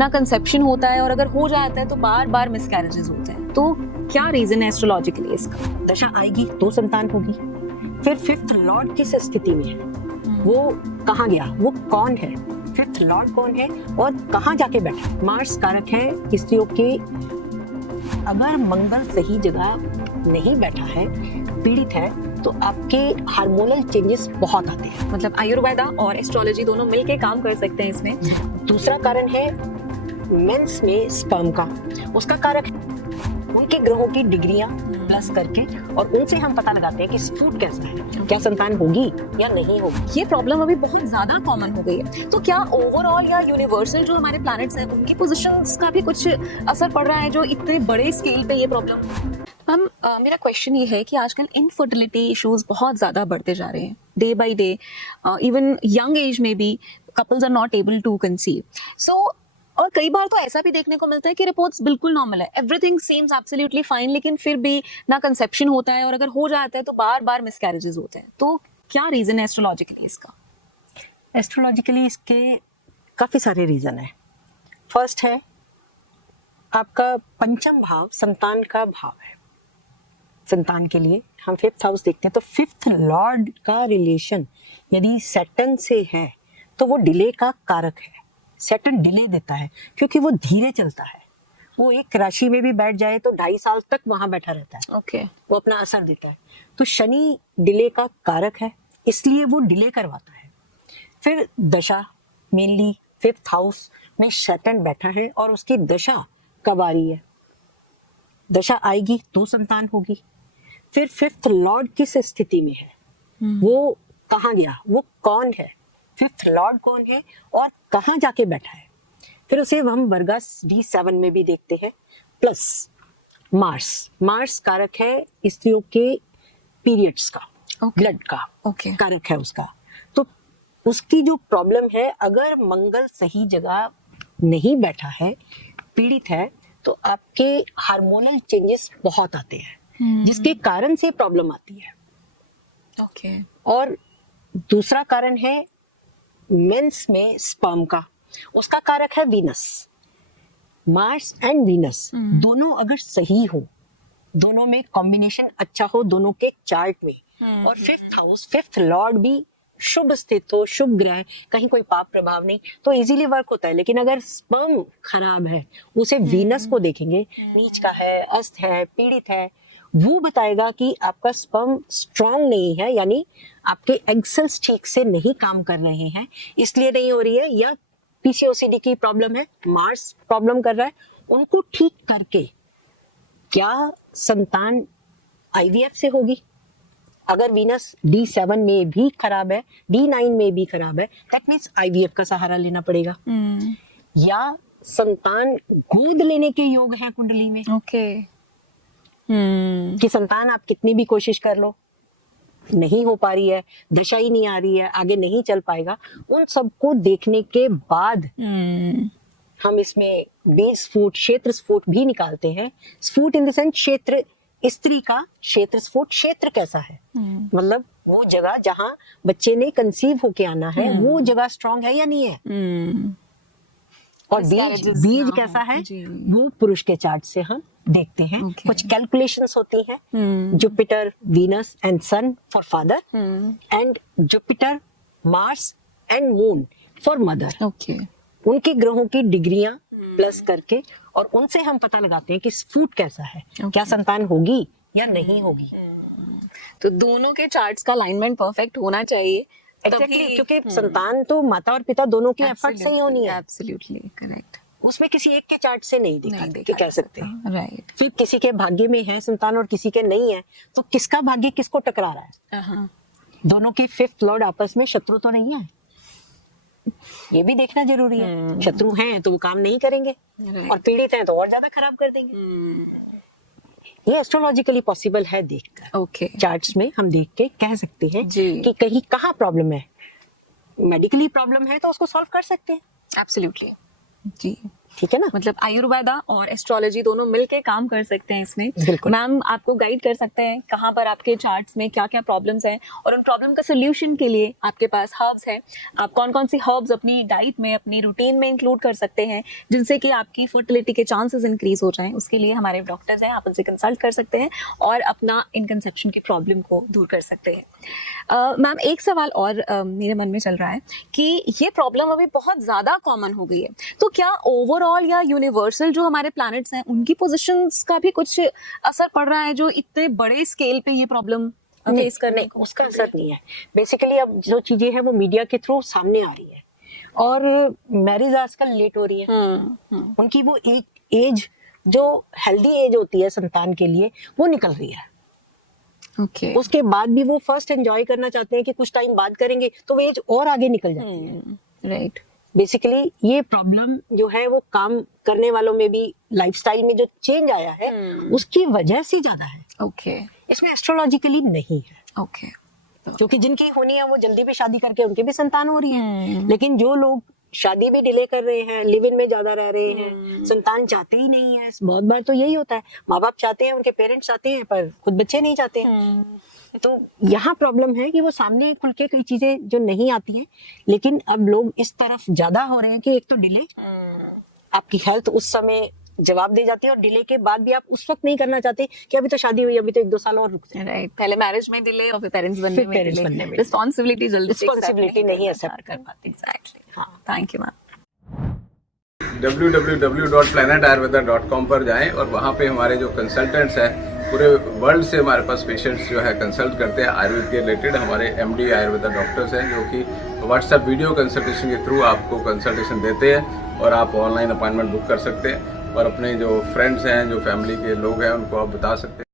ना कंसेप्शन होता है, और अगर हो जाता है तो बार बार मिसकैरेजेस होते हैं। तो क्या रीजन है एस्ट्रोलॉजिकली इसका? दशा आएगी तो संतान होगी। फिर फिफ्थ लॉर्ड किस स्थिति में है, वो कहाँ गया, वो कौन है, फिफ्थ लॉर्ड कौन है और कहाँ जाके बैठा। मार्स कारक है स्त्रियों के। अगर मंगल सही जगह नहीं बैठा है, पीड़ित है, तो आपके हार्मोनल चेंजेस बहुत आते हैं। मतलब आयुर्वेदा और एस्ट्रोलॉजी दोनों मिलके काम कर सकते हैं इसमें। दूसरा कारण है मेंस में स्पर्म का, उसका कारक है उनके ग्रहों की डिग्रियां प्लस करके, और उनसे हम पता लगाते हैं कि स्फूट कैसा है, क्या संतान होगी या नहीं होगी। ये प्रॉब्लम अभी बहुत ज्यादा कॉमन हो गई है। तो क्या ओवरऑल या यूनिवर्सल जो हमारे प्लैनेट्स हैं उनकी पोजीशंस का भी कुछ असर पड़ रहा है जो इतने बड़े स्केल पे ये प्रॉब्लम? मैम, मेरा क्वेश्चन ये है कि आजकल इनफर्टिलिटी इश्यूज बहुत ज्यादा बढ़ते जा रहे हैं day by day. Even young age में भी couples are not able to conceive. So और कई बार तो ऐसा भी देखने को मिलता है कि रिपोर्ट्स बिल्कुल नॉर्मल है, एवरीथिंग सीम्स एब्सोल्युटली फाइन, लेकिन फिर भी ना कंसेप्शन होता है, और अगर हो जाता है तो बार बार मिसकैरेजेस होते हैं। तो क्या रीजन है एस्ट्रोलॉजिकली इसका? एस्ट्रोलॉजिकली इसके काफी सारे रीजन है। फर्स्ट है आपका पंचम भाव संतान का भाव है। संतान के लिए हम फिफ्थ हाउस देखते हैं, तो फिफ्थ लॉर्ड का रिलेशन यदि सैटर्न से है तो वो डिले का कारक है। सैटर्न डिले देता है क्योंकि वो धीरे चलता है। वो एक राशि में भी बैठ जाए तो 2.5 साल तक वहां बैठा रहता है। ओके। वो अपना असर देता है। तो शनि डिले का कारक है, इसलिए वो डिले करवाता है। फिर दशा, मेनली फिफ्थ हाउस में सैटर्न बैठा है और उसकी दशा कब आ रही है, दशा आएगी तो संतान होगी। फिर फिफ्थ लॉर्ड किस स्थिति में है, वो कहाँ गया, वो कौन है, फिफ्थ लॉर्ड कौन है और कहाँ जाके बैठा है। फिर उसे हम वर्गस D7 में भी देखते हैं। प्लस मार्स कारक है स्त्रियों के पीरियड्स का, ब्लड का कारक है उसका। तो उसकी जो प्रॉब्लम है, अगर मंगल सही जगह नहीं बैठा है, पीड़ित है, तो आपके हार्मोनल चेंजेस बहुत आते हैं, जिसके कारण से प्रॉब्लम आती है। ओके। और दूसरा कारण है मेंस में स्पर्म का, उसका कारक है वीनस। मार्स एंड वीनस दोनों अगर सही हो, दोनों में कॉम्बिनेशन अच्छा हो, दोनों के चार्ट में, और फिफ्थ हाउस फिफ्थ लॉर्ड भी शुभ स्थित हो, शुभ ग्रह, कहीं कोई पाप प्रभाव नहीं, तो इजीली वर्क होता है। लेकिन अगर स्पर्म खराब है, उसे वीनस को देखेंगे, नीच का है, अस्त है, पीड़ित है, वो बताएगा कि आपका स्पर्म स्ट्रांग नहीं है, यानी आपके एग सेल्स ठीक से नहीं काम कर रहे हैं, इसलिए नहीं हो रही है, या पीसीओसीडी की प्रॉब्लम है, मार्स प्रॉब्लम कर रहा है। उनको ठीक करके क्या संतान आईवीएफ से होगी? अगर वीनस D7 में भी खराब है, D9 में भी खराब है, दैट मींस आईवीएफ का सहारा लेना पड़ेगा। या संतान गोद लेने के योग है कुंडली में। कि संतान आप कितनी भी कोशिश कर लो, नहीं हो पा रही है, दशा ही नहीं आ रही है, आगे नहीं चल पाएगा। उन सबको देखने के बाद हम इसमें बेस स्फूट, क्षेत्र स्फूट भी निकालते हैं। स्फूट इन द सेंस क्षेत्र, स्त्री का क्षेत्र स्फूट, क्षेत्र कैसा है, मतलब वो जगह जहां बच्चे ने कंसीव होके आना है, वो जगह स्ट्रांग है या नहीं है। और बीज कैसा है, वो पुरुष के चार्ट से हम देखते हैं। कुछ कैलकुलेशंस होती हैं, Jupiter, Venus and sun for father, and Jupiter, Mars and moon for mother. उनके ग्रहों की डिग्रियां प्लस करके, और उनसे हम पता लगाते हैं कि स्फूट कैसा है, क्या संतान होगी या नहीं होगी। तो दोनों के चार्ट्स का अलाइनमेंट परफेक्ट होना चाहिए। Exactly, क्योंकि संतान तो माता और पिता दोनों की एफर्ट से ही होनी है। Absolutely correct. उसमें किसी एक के चार्ट से नहीं देखा कह सकते। राइट। फिर किसी के भाग्य में है संतान और किसी के नहीं है, तो किसका भाग्य किसको टकरा रहा है। दोनों के फिफ्थ लॉर्ड आपस में शत्रु तो नहीं है, ये भी देखना जरूरी है। शत्रु हैं तो वो काम नहीं करेंगे, और पीड़ित हैं तो और ज्यादा खराब कर देंगे। ये एस्ट्रोलॉजिकली पॉसिबल है देखकर। चार्ट्स में हम देख के कह सकते हैं कि कहीं कहाँ प्रॉब्लम है। मेडिकली प्रॉब्लम है तो उसको सॉल्व कर सकते हैं। एब्सोल्युटली जी। ठीक है ना। मतलब आयुर्वेदा और एस्ट्रोलॉजी दोनों मिलके काम कर सकते हैं इसमें। बिल्कुल। मैम आपको गाइड कर सकते हैं कहाँ पर आपके चार्ट्स में क्या क्या प्रॉब्लम्स हैं, और उन प्रॉब्लम का सोल्यूशन के लिए आपके पास हर्ब्स है। आप कौन कौन सी हर्ब्स अपनी डाइट में, अपनी रूटीन में इंक्लूड कर सकते हैं जिनसे कि आपकी फर्टिलिटी के चांसेस इंक्रीज हो जाएं। उसके लिए हमारे डॉक्टर्स हैं, आप उनसे कंसल्ट कर सकते हैं और अपना इनकंसेप्शन की प्रॉब्लम को दूर कर सकते हैं। मैम एक सवाल और मेरे मन में चल रहा है कि ये प्रॉब्लम अभी बहुत ज़्यादा कॉमन हो गई है, तो क्या ओवरऑल या यूनिवर्सल जो हमारे प्लैनेट्स हैं उनकी पोजीशंस का भी कुछ असर पड़ रहा है जो इतने बड़े स्केल पे ये प्रॉब्लम फेस करने को? उसका असर नहीं है। बेसिकली अब जो चीजें हैं वो मीडिया के थ्रू सामने आ रही है, और मैरिज आजकल लेट हो रही है। उनकी वो एक एज जो हेल्दी एज होती है संतान के लिए वो निकल रही है। ओके। उसके बाद भी वो फर्स्ट एंजॉय करना चाहते हैं कि कुछ टाइम बाद करेंगे, तो वो एज और आगे निकल जाती है। राइट। बेसिकली ये प्रॉब्लम जो है वो काम करने वालों में भी, लाइफस्टाइल में जो चेंज आया है उसकी वजह से ज्यादा है। ओके। इसमें एस्ट्रोलॉजिकली नहीं है। ओके। क्योंकि जिनकी होनी है वो जल्दी भी शादी करके उनके भी संतान हो रही है, लेकिन जो लोग शादी भी डिले कर रहे हैं, लिव इन में ज्यादा रह रहे हैं, संतान चाहते ही नहीं है। बहुत बार तो यही होता है, माँ बाप चाहते हैं, उनके पेरेंट्स चाहते हैं, पर खुद बच्चे नहीं चाहते हैं। तो यहाँ प्रॉब्लम है कि वो सामने खुल के कई चीजें जो नहीं आती हैं, लेकिन अब लोग इस तरफ ज्यादा हो रहे हैं कि एक तो डिले, आपकी हेल्थ उस समय जवाब दे जाती है, और डिले के बाद भी आप उस वक्त नहीं करना चाहते कि अभी तो शादी हुई, अभी तो 1-2 साल और रुकते हैं। राइट। पहले मैरिज में डिले और फिर पेरेंट्स बनने में डिले, रिस्पांसिबिलिटी जल्दी रिस्पांसिबिलिटी नहीं एक्सेप्ट कर पाते। एग्जैक्टली। हाँ, थैंक यू मैम। www.planetayurveda.com पर जाएं और वहाँ पे हमारे जो कंसल्टेंट्स हैं पूरे वर्ल्ड से हमारे पास पेशेंट्स जो है कंसल्ट करते हैं आयुर्वेद के रिलेटेड। हमारे एमडी आयुर्वेदा डॉक्टर्स हैं जो कि व्हाट्सएप वीडियो कंसल्टेशन के थ्रू आपको कंसल्टेशन देते हैं, और आप ऑनलाइन अपॉइंटमेंट बुक कर सकते हैं, और अपने जो फ्रेंड्स हैं, जो फैमिली के लोग हैं, उनको आप बता सकते हैं।